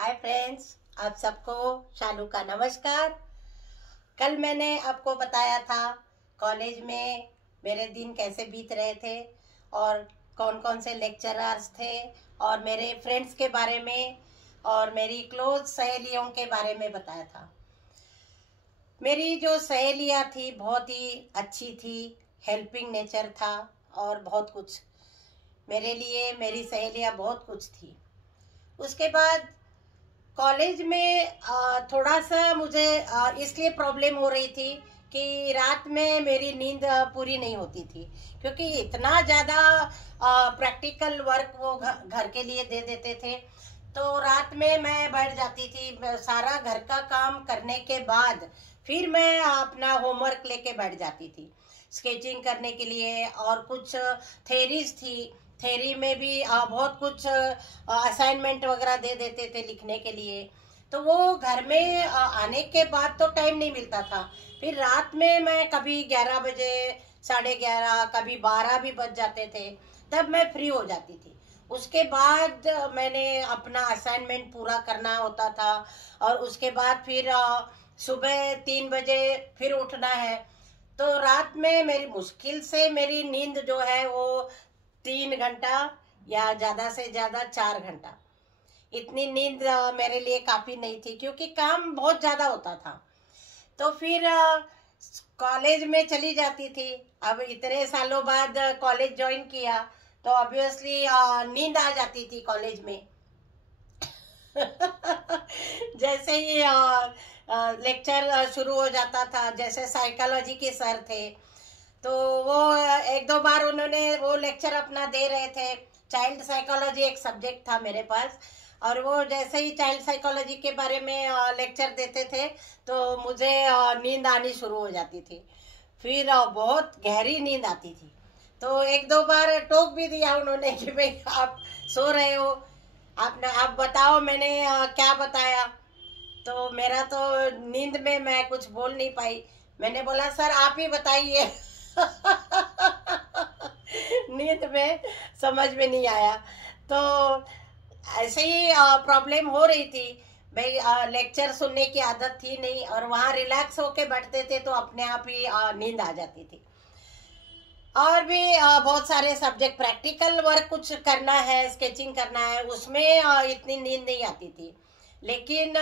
Hi friends, आप सबको शालू का नमस्कार। कल मैंने आपको बताया था कॉलेज में मेरे दिन कैसे बीत रहे थे और कौन कौन से लेक्चरर्स थे और मेरे फ्रेंड्स के बारे में और मेरी क्लोज सहेलियों के बारे में बताया था। मेरी जो सहेलियाँ थी बहुत ही अच्छी थी, हेल्पिंग नेचर था और बहुत कुछ मेरे लिए मेरी सहेलियाँ बहुत कुछ थी। उसके बाद कॉलेज में थोड़ा सा मुझे इसलिए प्रॉब्लम हो रही थी कि रात में मेरी नींद पूरी नहीं होती थी, क्योंकि इतना ज़्यादा प्रैक्टिकल वर्क वो घर के लिए दे देते थे। तो रात में मैं बैठ जाती थी, सारा घर का काम करने के बाद फिर मैं अपना होमवर्क लेके बैठ जाती थी स्केचिंग करने के लिए। और कुछ थेरीज थी, थेरी में भी बहुत कुछ असाइनमेंट वगैरह दे देते थे लिखने के लिए। तो वो घर में आने के बाद तो टाइम नहीं मिलता था। फिर रात में मैं कभी 11 बजे, 11:30, कभी 12 भी बज जाते थे, तब मैं फ्री हो जाती थी। उसके बाद मैंने अपना असाइनमेंट पूरा करना होता था और उसके बाद फिर सुबह 3 बजे फिर उठना है। तो रात में मेरी मुश्किल से मेरी नींद जो है वो 3 घंटा या ज़्यादा से ज़्यादा 4 घंटा। इतनी नींद मेरे लिए काफ़ी नहीं थी, क्योंकि काम बहुत ज़्यादा होता था। तो फिर कॉलेज में चली जाती थी। अब इतने सालों बाद कॉलेज ज्वाइन किया तो ऑब्वियसली नींद आ जाती थी कॉलेज में। जैसे ही लेक्चर शुरू हो जाता था, जैसे साइकोलॉजी के सर थे, तो वो 1-2 बार उन्होंने वो लेक्चर अपना दे रहे थे। चाइल्ड साइकोलॉजी एक सब्जेक्ट था मेरे पास, और वो जैसे ही चाइल्ड साइकोलॉजी के बारे में लेक्चर देते थे तो मुझे नींद आनी शुरू हो जाती थी। फिर बहुत गहरी नींद आती थी। तो 1-2 बार टोक भी दिया उन्होंने कि भाई आप सो रहे हो, आप बताओ मैंने क्या बताया। तो मेरा तो नींद में मैं कुछ बोल नहीं पाई। मैंने बोला सर आप ही बताइए। नींद में समझ में नहीं आया। तो ऐसे ही प्रॉब्लम हो रही थी भाई। लेक्चर सुनने की आदत थी नहीं और वहाँ रिलैक्स होके बैठते थे तो अपने आप ही नींद आ जाती थी। और भी बहुत सारे सब्जेक्ट, प्रैक्टिकल वर्क कुछ करना है, स्केचिंग करना है, उसमें इतनी नींद नहीं आती थी। लेकिन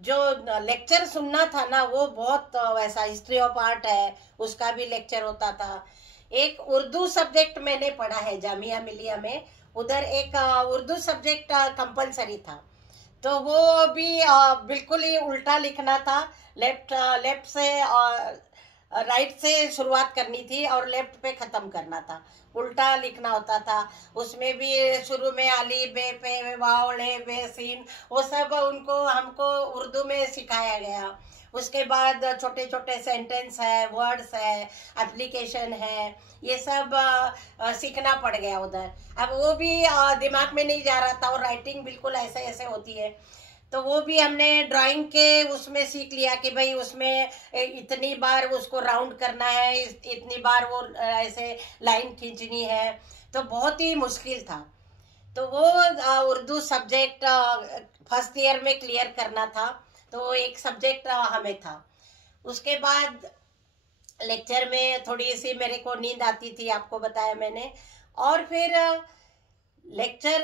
जो लेक्चर सुनना था ना वो बहुत वैसा, हिस्ट्री ऑफ आर्ट है उसका भी लेक्चर होता था। एक उर्दू सब्जेक्ट मैंने पढ़ा है जामिया मिलिया में, उधर एक उर्दू सब्जेक्ट कंपलसरी था। तो वो भी बिल्कुल ही उल्टा लिखना था। लेफ्ट से राइट से शुरुआत करनी थी और लेफ्ट पे ख़त्म करना था, उल्टा लिखना होता था। उसमें भी शुरू में अली बे पे वाव ले बे सीन, वो सब उनको हमको उर्दू में सिखाया गया। उसके बाद छोटे छोटे सेंटेंस है, वर्ड्स है, एप्लीकेशन है, ये सब सीखना पड़ गया उधर। अब वो भी दिमाग में नहीं जा रहा था और राइटिंग बिल्कुल ऐसे ऐसे होती है। तो वो भी हमने ड्राइंग के उसमें सीख लिया कि भाई उसमें इतनी बार उसको राउंड करना है, इतनी बार वो ऐसे लाइन खींचनी है। तो बहुत ही मुश्किल था। तो वो उर्दू सब्जेक्ट फर्स्ट ईयर में क्लियर करना था। तो एक सब्जेक्ट हमें था। उसके बाद लेक्चर में थोड़ी सी मेरे को नींद आती थी, आपको बताया मैंने। और फिर लेक्चर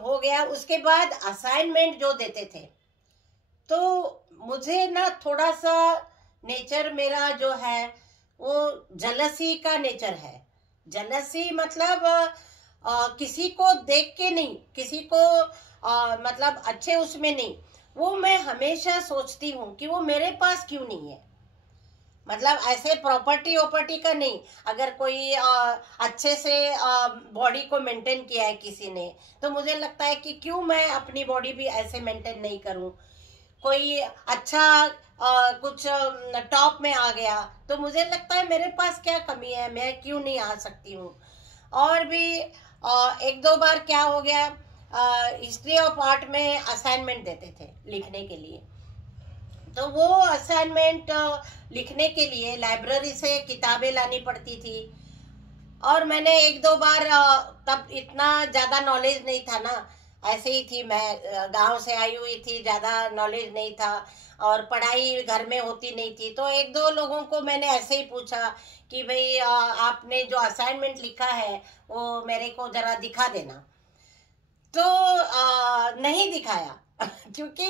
हो गया, उसके बाद असाइनमेंट जो देते थे तो मुझे ना थोड़ा सा नेचर मेरा जो है वो जलसी का नेचर है। जलसी मतलब किसी को देख के नहीं, किसी को मतलब अच्छे उसमें नहीं, वो मैं हमेशा सोचती हूँ कि वो मेरे पास क्यों नहीं है। मतलब ऐसे प्रॉपर्टी का नहीं, अगर कोई अच्छे से बॉडी को मेंटेन किया है किसी ने, तो मुझे लगता है कि क्यों मैं अपनी बॉडी भी ऐसे मेंटेन नहीं करूं। कोई अच्छा कुछ टॉप में आ गया तो मुझे लगता है मेरे पास क्या कमी है, मैं क्यों नहीं आ सकती हूँ। और भी 1-2 बार क्या हो गया, हिस्ट्री ऑफ आर्ट में असाइनमेंट देते थे लिखने के लिए। तो वो असाइनमेंट लिखने के लिए लाइब्रेरी से किताबें लानी पड़ती थी। और मैंने 1-2 बार तब इतना ज़्यादा नॉलेज नहीं था ना, ऐसे ही थी, मैं गांव से आई हुई थी, ज़्यादा नॉलेज नहीं था और पढ़ाई घर में होती नहीं थी। तो एक दो लोगों को मैंने ऐसे ही पूछा कि भाई आपने जो असाइनमेंट लिखा है वो मेरे को ज़रा दिखा देना। तो नहीं दिखाया क्योंकि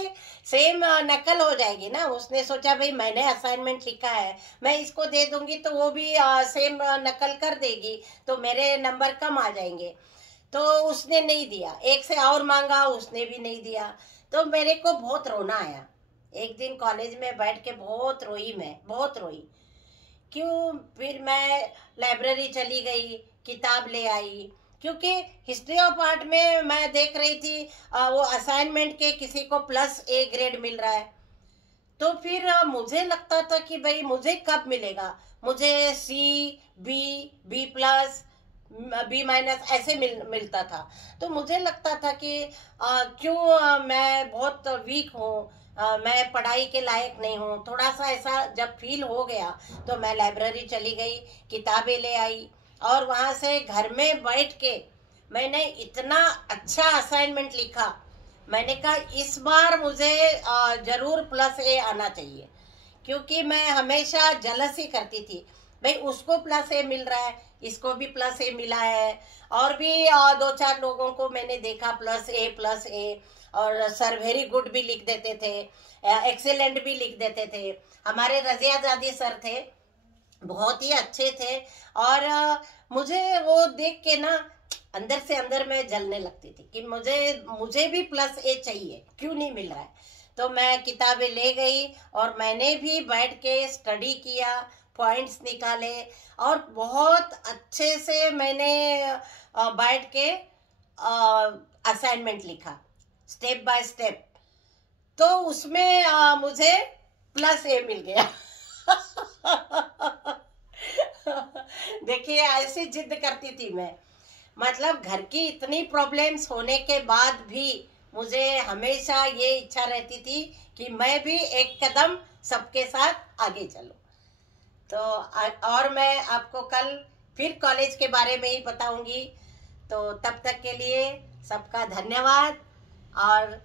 सेम नकल हो जाएगी ना। उसने सोचा भाई मैंने असाइनमेंट लिखा है, मैं इसको दे दूंगी तो वो भी सेम नकल कर देगी, तो मेरे नंबर कम आ जाएंगे। तो उसने नहीं दिया, एक से और मांगा, उसने भी नहीं दिया। तो मेरे को बहुत रोना आया। एक दिन कॉलेज में बैठ के बहुत रोई, मैं बहुत रोई। क्यों? फिर मैं लाइब्रेरी चली गई, किताब ले आई, क्योंकि हिस्ट्री ऑफ आर्ट में मैं देख रही थी वो असाइनमेंट के किसी को +A ग्रेड मिल रहा है। तो फिर मुझे लगता था कि भाई मुझे कब मिलेगा, मुझे B+, B- ऐसे मिलता था। तो मुझे लगता था कि क्यों मैं बहुत वीक हूँ, मैं पढ़ाई के लायक नहीं हूँ। थोड़ा सा ऐसा जब फील हो गया तो मैं लाइब्रेरी चली गई, किताबें ले आई और वहाँ से घर में बैठ के मैंने इतना अच्छा असाइनमेंट लिखा। मैंने कहा इस बार मुझे जरूर +A आना चाहिए, क्योंकि मैं हमेशा जलसी करती थी भाई उसको +A मिल रहा है, इसको भी +A मिला है। और भी दो चार लोगों को मैंने देखा +A, और सर वेरी गुड भी लिख देते थे, एक्सेलेंट भी लिख देते थे। हमारे रजिया जादी सर थे, बहुत ही अच्छे थे। और मुझे वो देख के ना अंदर से अंदर में जलने लगती थी कि मुझे भी +A चाहिए, क्यों नहीं मिल रहा है। तो मैं किताबें ले गई और मैंने भी बैठ के स्टडी किया, पॉइंट्स निकाले और बहुत अच्छे से मैंने बैठ के असाइनमेंट लिखा, स्टेप बाय स्टेप। तो उसमें मुझे +A मिल गया। देखिए ऐसी जिद करती थी मैं, मतलब घर की इतनी प्रॉब्लम्स होने के बाद भी मुझे हमेशा ये इच्छा रहती थी कि मैं भी एक कदम सबके साथ आगे चलूं। तो और मैं आपको कल फिर कॉलेज के बारे में ही बताऊंगी। तो तब तक के लिए सबका धन्यवाद। और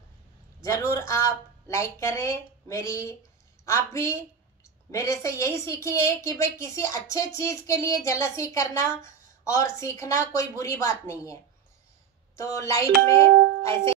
ज़रूर आप लाइक करें मेरी। आप भी मेरे से यही सीखिए कि भाई किसी अच्छे चीज़ के लिए जलसी करना और सीखना कोई बुरी बात नहीं है। तो लाइफ में ऐसे